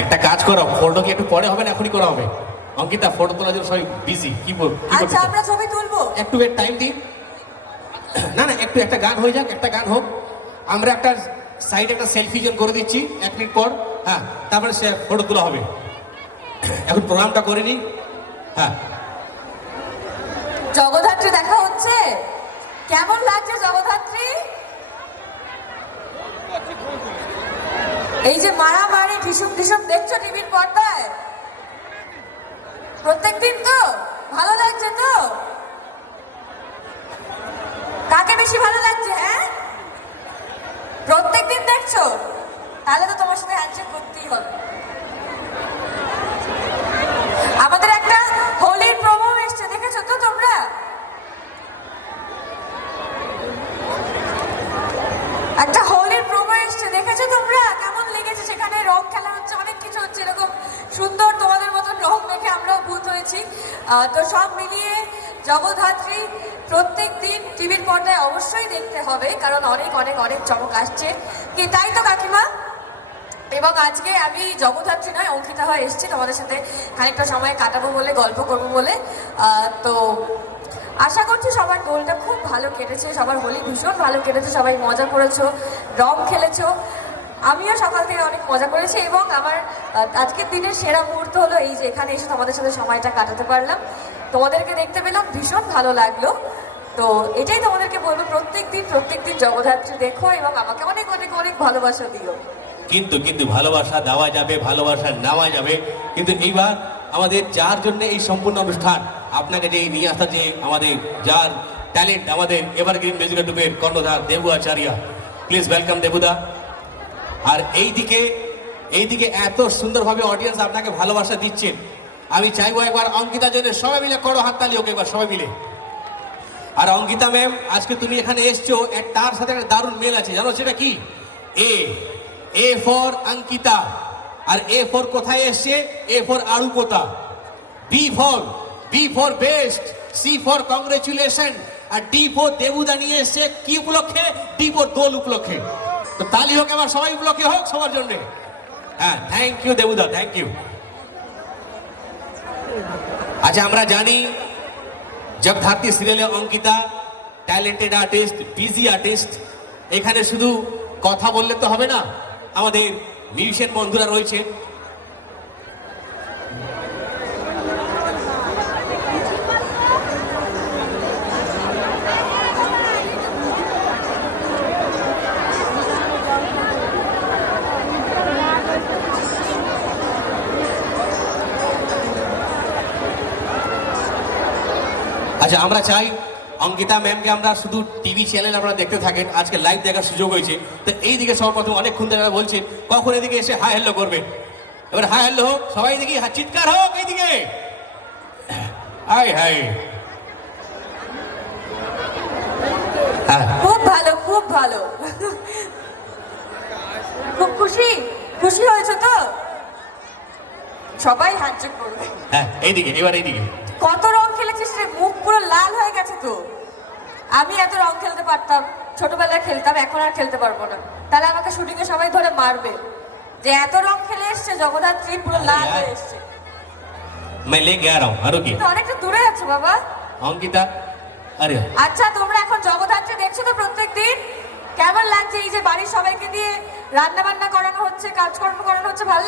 একটা কাজ করো, ফটো কি একটু পরে হবে না এখনই করা হবে? অঙ্কিতা, ফটো তোলার জন্য সবাই বিজি, কি আচ্ছা আমরা ছবি তুলবো, একটু টাইম দিন। না না, একটু একটা গান হয়ে যাক, একটা গান হোক, আমরা একটা সাইডে একটা সেলফি জোন করে দিচ্ছি 1 মিনিট পর। হ্যাঁ, তারপরে সে ফটো তোলা হবে। এখন প্রোগ্রামটা করে নি। হ্যাঁ, জগদ্ধাত্রী দেখা হচ্ছে, কেমন লাগছে জগদ্ধাত্রী? এই যে মারামারি ঢিসুম ঢিসুম দেখছো টিভির পর্দায় প্রত্যেকদিন, তো ভালো লাগছে তো? কাকে বেশি ভালো লাগছে? হ্যাঁ, প্রত্যেকদিন দেখছো, তাহলে তো তোমার সাথে হ্যান্ডশেক করতেই হবে। আমাদের একটা হোলির প্রোমো এসছে, দেখেছো তো তোমরা? একটা হোলির প্রোমো এসছে, দেখেছো তোমরা? কেমন লেগেছে? সেখানে রং খেলা হচ্ছে, অনেক কিছু হচ্ছে, এরকম সুন্দর তোমাদের মতন রং দেখে আমরাও ভূত হয়েছি। তো সব মিলিয়ে জগদ্ধাত্রী প্রত্যেক দিন টিভির পর্দায় অবশ্যই দেখতে হবে, কারণ অনেক অনেক অনেক চমক আসছে, কি তাই তো কাকিমা? এবং আজকে আমি জগদ্ধাত্রী নয়, অঙ্কিতা হয়ে এসেছি তোমাদের সাথে খানিকটা সময় কাটাবো বলে, গল্প করবো বলে। তো আশা করছি সবার দোলটা খুব ভালো কেটেছে, সবার হোলি ভীষণ ভালো কেটেছে, সবাই মজা করেছো, রং খেলেছো। আমিও সকাল থেকে অনেক মজা করেছি এবং আমার আজকের দিনের সেরা মুহূর্ত হলো এই যে এখানে এসে তোমাদের সাথে সময়টা কাটাতে পারলাম, তোমাদেরকে দেখতে পেলাম, ভীষণ ভালো লাগলো। তো এটাই তোমাদেরকে বলবো, প্রত্যেক দিন জগদ্ধাত্রী দেখো এবং আমাকে অনেক অনেক অনেক ভালোবাসা দিও। কিন্তু কিন্তু ভালোবাসা দেওয়া যাবে, ভালোবাসা নেওয়া যাবে, কিন্তু এইবার আমাদের যার জন্য এই সম্পূর্ণ অনুষ্ঠান, আপনাকে যে নিয়ে আসা, যে আমাদের যার ট্যালেন্ট, আমাদের এভারগ্রিন মিউজিক্যাল গ্রুপের কর্ণধার দেবু আচার্য, প্লিজ ওয়েলকাম দেবুদা। আর এইদিকে এত সুন্দরভাবে অডিয়েন্স আপনাকে ভালোবাসা দিচ্ছেন, আমি চাইবো একবার অঙ্কিতার জন্য সবাই মিলে করো হাততালি, ওকে একবার সবাই মিলে। আর অঙ্কিতা ম্যাম, আজকে তুমি এখানে এসছো, তার সাথে একটা দারুণ মেল আছে, জানো সেটা কি? A for Ankita. আর এ ফর কোথায় এসছে? এ ফর আরুপোতা। B for best, C for congratulation, আর ডি ফর দেবুদা নিয়ে এসছে কি উপলক্ষে? ডি ফর দোল উপলক্ষে। তো তালি হোক এবার সবাই উপলক্ষে হোক সবার জন্য। হ্যাঁ, thank you Debuda, thank you. আচ্ছা, আমরা জানি জগদ্ধাত্রী সিরিয়ালে Ankita talented artist, busy artist. এখানে শুধু কথা বললে তো হবে না, আমাদের মিউজিশিয়ান বন্ধুরা রয়েছে। আচ্ছা, আমরা চাই অঙ্কিতা ম্যামকে আমরা শুধু টিভি চ্যানেল আপনারা দেখতে থাকেন, আজকে লাইভ দেখার সুযোগ হয়েছে। তো এইদিকে সর্বপ্রথম অনেকক্ষণ ধরে বলছেন কখন এদিকে এসে হাই হ্যালো করবেন। এবার হাই হ্যালো হোক, সবাই এদিকে চিৎকার হোক এইদিকে। হাই হাই, খুব ভালো, খুব ভালো, খুব খুশি হয়েছে তো? সবাই হ্যান্ডশেক করবে। হ্যাঁ, এইদিকে, এবার এইদিকে। কত রং খেলেছিস রে, মুখ পুরো লাল হয়ে গেছে তো। আমি এত রং খেলতে পারতাম, ছোটবেলায় খেলতাম, এখন আর খেলতে পারবো না। তাহলে আমাকে শুটিং এ সবাই ধরে মারবে যে এত রং খেলে এসছে জগদ্ধাত্রী, পুরো লাল হয়ে এসছে। मैं लेके आ रहा हूं, আরো কি? অনেকটা দূরে আছো বাবা অঙ্কিতা, আরে আচ্ছা, তোমরা এখন জগদ্ধাত্রী দেখছো তো প্রত্যেক দিন? কেমন লাগছে এই যে বাড়ির সবাইকে দিয়ে রান্না বান্না করানো হচ্ছে, কাজকর্ম করানো হচ্ছে, ভালো